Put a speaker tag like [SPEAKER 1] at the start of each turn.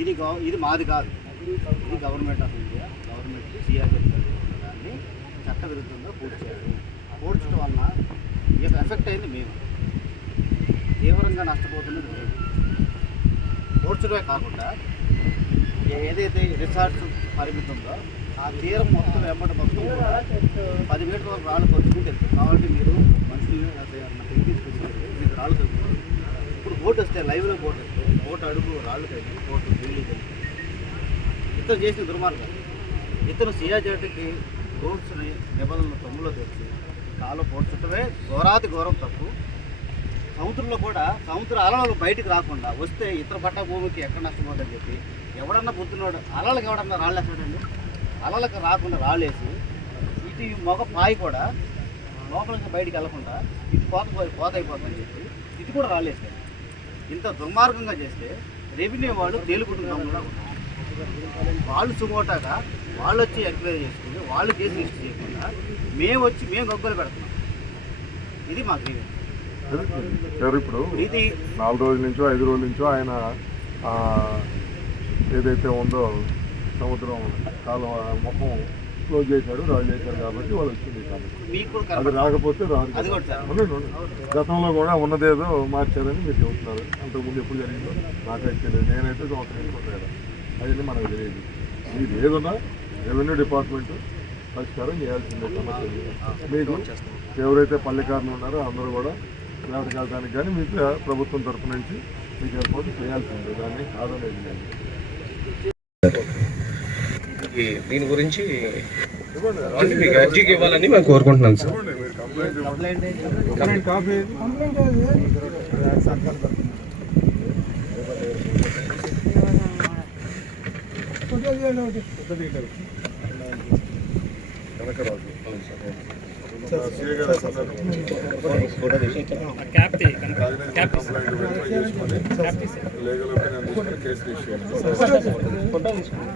[SPEAKER 1] ఇది గవ ఇది మాది కాదు. ఇది government of India. Government CRZ దాన్ని చట్టవిరుద్ధంగా పూడ్చారు పూడ్చడం వలన ఈ యొక్క ఎఫెక్ట్ అయింది మేము. తీవ్రంగా నష్టపోతున్నది మేము. పూడ్చడమే కాకుండా ఏదైతే రిసార్ట్స్ పరిమితి ఉందో ఆ తీరం మొత్తం వెంబడి మొత్తం పది మీటర్ల రాళ్ళు కొట్టుకుంటే వెళ్తాయి కాబట్టి మీరు మనుషులు లేకపోతే ఏమన్నా తెగి తీసుకొచ్చి మీకు రాళ్ళు తగ్గుతుంది ఇప్పుడు బోట్ వస్తే లైవ్లో బోట్ వస్తే బోట్ అడుగు రాళ్ళు కలిగి బోట్ బిల్డింగ్ ఇతను చేసిన దుర్మార్గం. ఇతను సియాజాటికి రూల్స్ని నిబంధనలు తమ్ములో తెచ్చి కాలు పోడ్చడమే ఘోరాతి ఘోరం తప్పు. సముద్రంలో కూడా సముద్ర అలలు బయటకు రాకుండా వస్తే ఇతర పట్ట భూమికి ఎక్కడ నష్టపోతుందని చెప్పి ఎవడన్నా బుద్ధినోడు అలలకు ఎవడన్నా రాళ్ళేసాడండి అలలకు రాకుండా రాళ్ళేసి ఇటు ఈ పాయి కూడా లోపలికి బయటికి వెళ్ళకుండా ఇటు కోత పోయి- కోత అయిపోతుందని చెప్పి ఇది కూడా రాళ్ళేసాడు ఇంత దుర్మార్గంగా చేస్తే రెవెన్యూ వాళ్ళు తేలుకుంటున్నాం. వాళ్ళు సుమోటాగా వాళ్ళు వచ్చి ఎంక్వైరీ చేసుకుని వాళ్ళు చేసి లిస్ట్ చేయకుండా మేము వచ్చి మేము గొగ్గలు పెడుతున్నాం ఇది మా గ్రీవెన్స్
[SPEAKER 2] ఎవరు ఇప్పుడు
[SPEAKER 1] ఇది
[SPEAKER 2] నాలుగు రోజుల నుంచో ఐదు రోజుల నుంచో ఆయన ఏదైతే ఉందో సముద్రం కాలువ మొత్తం క్లోజ్ చేశాడు రాజు చేశాడు కాబట్టి వాళ్ళు వచ్చింది అది. రాకపోతే రాదు
[SPEAKER 1] అది.
[SPEAKER 2] గతంలో కూడా ఉన్నదేదో మార్చారని మీరు చెబుతున్నారు. అంతకుముందు ఎప్పుడు జరిగిందో నాకైతే తెలియదు. నేనైతే సంవత్సరం అనుకుంటాను అవన్నీ మనకు తెలియదు. ఇది ఏదన్నా రెవెన్యూ డిపార్ట్మెంట్ పరిష్కారం చేయాల్సిందే సమస్య. మీకు ఎవరైతే పల్లెకారులు ఉన్నారో అందరూ కూడా వేటకి వెళ్ళడానికి కానీ మీకు ప్రభుత్వం తరపు నుంచి మీకు ఏర్పాటు చేయాల్సిందే. దాన్ని ఆదరణ
[SPEAKER 3] దీని గురించి మీకు అర్జీకి ఇవ్వాలని మేము కోరుకుంటున్నాం సార్.
[SPEAKER 2] కనకరాజు లీగల్ ఒపీనియన్ తీసుకొని కేసు
[SPEAKER 1] ఫోటో తీసుకోండి.